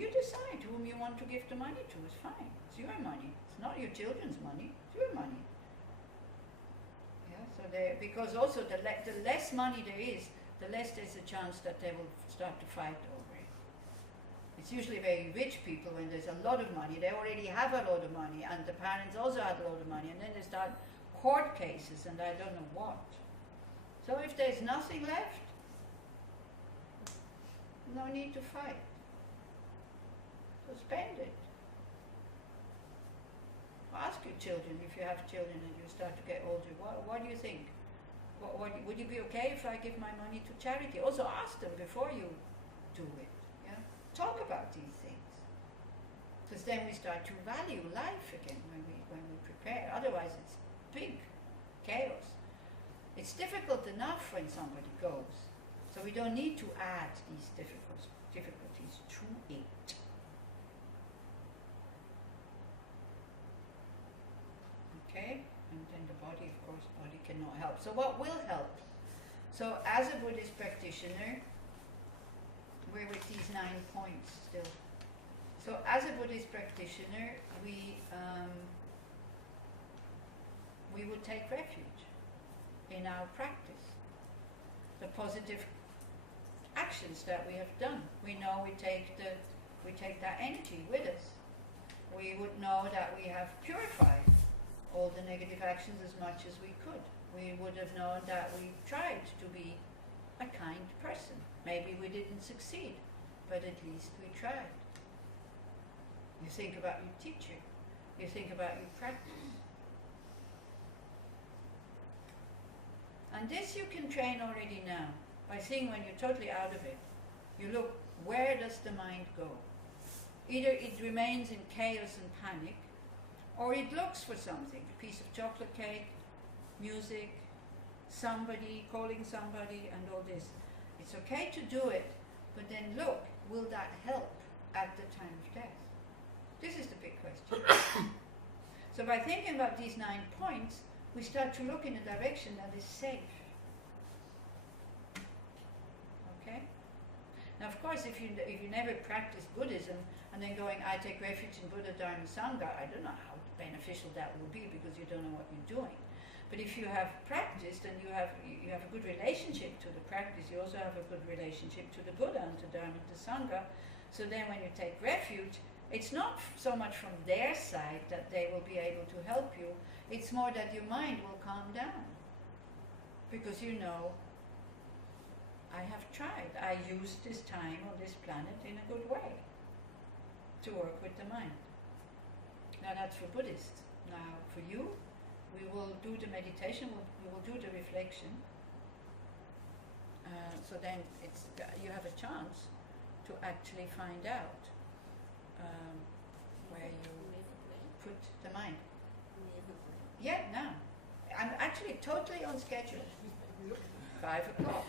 you decide whom you want to give the money to. It's fine. It's your money. It's not your children's money. It's your money. Yeah. So because also the less money there is, the less there's a chance that they will start to fight over it. It's usually very rich people when there's a lot of money. They already have a lot of money, and the parents also had a lot of money, and then they start court cases and I don't know what. So if there's nothing left, no need to fight. So spend it. Ask your children, if you have children and you start to get older, what do you think? Would you be okay if I give my money to charity? Also ask them before you do it. Yeah? Talk about these things. Because then we start to value life again when we prepare. Otherwise it's big chaos. It's difficult enough when somebody goes. So we don't need to add these difficulties to it. Okay? And then the body, of course, body cannot help. So what will help? So as a Buddhist practitioner, we're with these 9 points still. So as a Buddhist practitioner, we would take refuge in our practice. The positive actions that we have done. We know we take that energy with us. We would know that we have purified all the negative actions as much as we could. We would have known that we tried to be a kind person. Maybe we didn't succeed, but at least we tried. You think about your teacher. You think about your practice. And this you can train already now, by seeing when you're totally out of it. You look, where does the mind go? Either it remains in chaos and panic, or it looks for something, a piece of chocolate cake, music, somebody, calling somebody, and all this. It's okay to do it, but then look, will that help at the time of death? This is the big question. So by thinking about these 9 points, we start to look in a direction that is safe. Okay? Now, of course, if you never practice Buddhism and then going, I take refuge in Buddha, Dharma, Sangha, I don't know how beneficial that will be because you don't know what you're doing. But if you have practiced and you have a good relationship to the practice, you also have a good relationship to the Buddha and to Dharma and to Sangha. So then when you take refuge, it's not so much from their side that they will be able to help you. It's more that your mind will calm down. Because you know, I have tried. I used this time on this planet in a good way to work with the mind. Now that's for Buddhists. Now for you, we will do the meditation, we will do the reflection. So then you have a chance to actually find out where you put the mind. Yeah, now. I'm actually totally on schedule. 5 o'clock.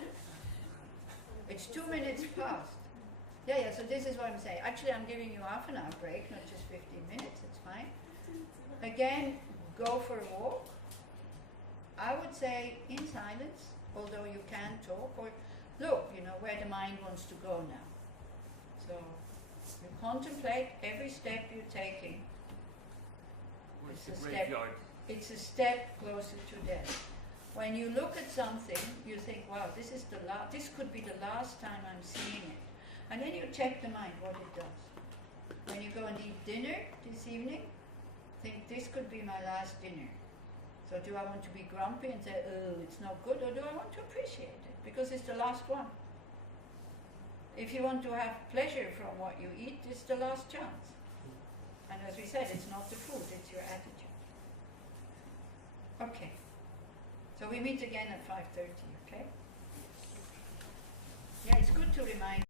It's 2 minutes past. Yeah, so this is what I'm saying. Actually, I'm giving you half an hour break, not just 15 minutes, it's fine. Again, go for a walk. I would say in silence, although you can talk, or look, where the mind wants to go now. So, you contemplate every step you're taking. Where's the graveyard? It's a step closer to death. When you look at something, you think, wow, this could be the last time I'm seeing it. And then you check the mind, what it does. When you go and eat dinner this evening, think this could be my last dinner. So do I want to be grumpy and say, oh, it's not good, or do I want to appreciate it? Because it's the last one. If you want to have pleasure from what you eat, it's the last chance. And as we said, it's not the food, it's your attitude. Okay. So we meet again at 5:30, okay? Yeah, it's good to remind